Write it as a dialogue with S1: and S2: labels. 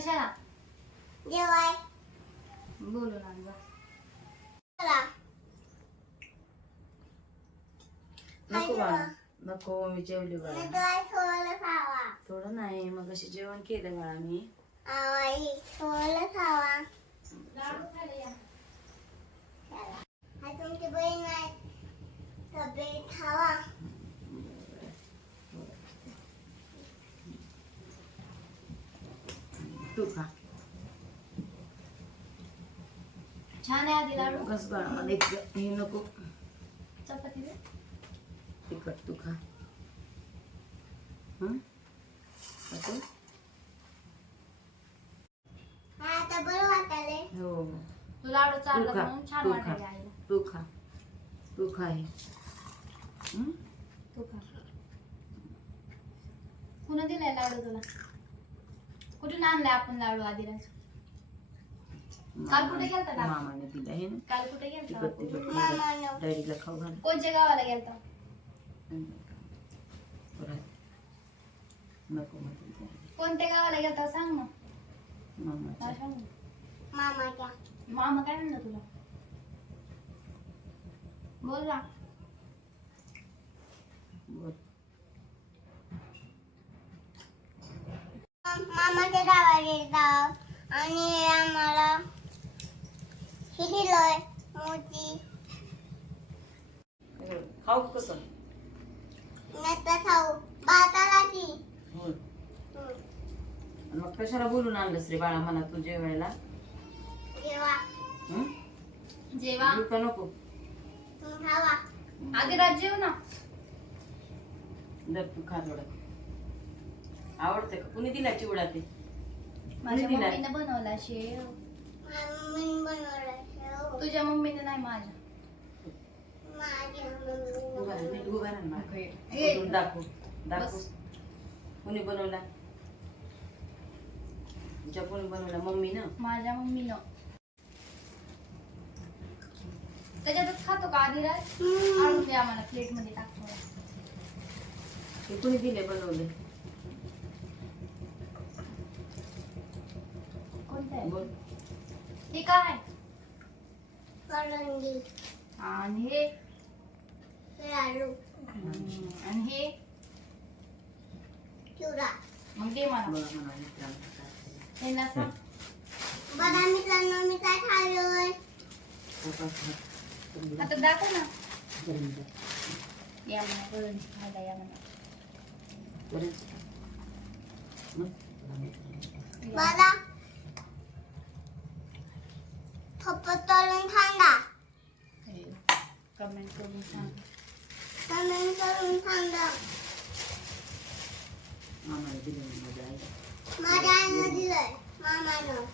S1: कशाला
S2: जेवाय.
S1: जा
S2: चला.
S3: नको बाळा. नको मी जेवली बाळा.
S2: थोडं खावा.
S3: थोडं नाही मग अशी जेवण केलं बाळा मी.
S2: खावा
S1: लाडू खायला या
S2: चला हा तुमची बहीण आहे तब्येत खावा
S3: तू खा.
S1: छान आहे आधी लाडू.
S3: बस मला इतकं हे नको.
S1: चपाती दे.
S3: तिखट तू खा. हं? नको?
S2: हा आता बरं वाटायले
S3: हो.
S1: तू लाडू
S3: तू
S1: चालला
S3: खा.
S1: म्हणून छान
S3: तू खा.
S1: वाटायला आईला
S3: तू खा. तू खा हे. हं?
S1: तू खा. कुणा दिलाय लाडू तुला? कुठून आणलाय आपण लाडू आदिराज काल कुठे गेलता का?
S3: मामाने दिलं आहे ना
S1: काल कुठे गेलता
S3: तिखट तिखट
S2: मामानं.
S3: डॅडीला खाऊ घाल
S1: कोणत्या गावाला गेलता
S3: हं. परत. नको म्हणते
S1: कोणत्या गावाला गेलता सांग ना मला सांग ना.
S2: मामाच्या
S1: मामा काय म्हणलं तुला बोल ना
S3: बोल.
S2: मामाच्या गावाला गेलता आणि आम्हाला हिरलोय मोठी
S3: खाऊ कसं?
S2: नंतर खाऊ. भाताला की.
S3: होय. मग कशाला बोलून आणलंस रे बाळा मला तू जेवायला?
S2: जेवा.
S3: हं?
S1: जेवा.
S3: का नको?
S2: खावा.
S1: जेव ना.
S3: दर तू खा थोडं. आवडतं का? कुणी दिला चिवडा ते?
S1: माझ्या
S3: दिलाय?
S1: मम्मीने बनवला शेव.
S2: मम्मीने बनवलं शेव.
S1: तुझ्या मम्मीने नाही माझ्या.
S2: माझी
S3: उभा राहा, नीट
S2: मम्मी
S3: उभा राहा ना. बाळा.
S1: ए,
S3: उठून दाखव. दाखव.
S1: बस.
S3: कुणी बनवला? तुझ्या कोणी बनवला? मम्मी ना
S1: माझ्या मम्मीनं. त्याच्यातच खातो का आणून दे आम्हाला प्लेटमध्ये टाकतो
S3: ते कुणी दिले बनवले
S1: कोणतं आहे
S3: बोल
S1: हे काय?
S2: करंजी
S1: आणि हे?
S2: लाडू
S1: आणि हे?
S2: चिवडा.
S1: मग दे मला.
S3: बघा म्हणा मित्रांनो काय
S1: हे ना सांग
S2: बघा मित्रांनो मी काय खाल्लोय?
S1: आता दाखव ना. या म्हणा करंजी खायला या म्हणा.
S3: करून दे. मग?
S1: या.
S2: बघा पप्पा तळून सांगा
S1: हे, कमेंट करून सांग
S2: कमेंट करून सांगा
S3: मामाला दिले ना माझ्या आईला
S2: माझ्या आईनं दिलंय मामानं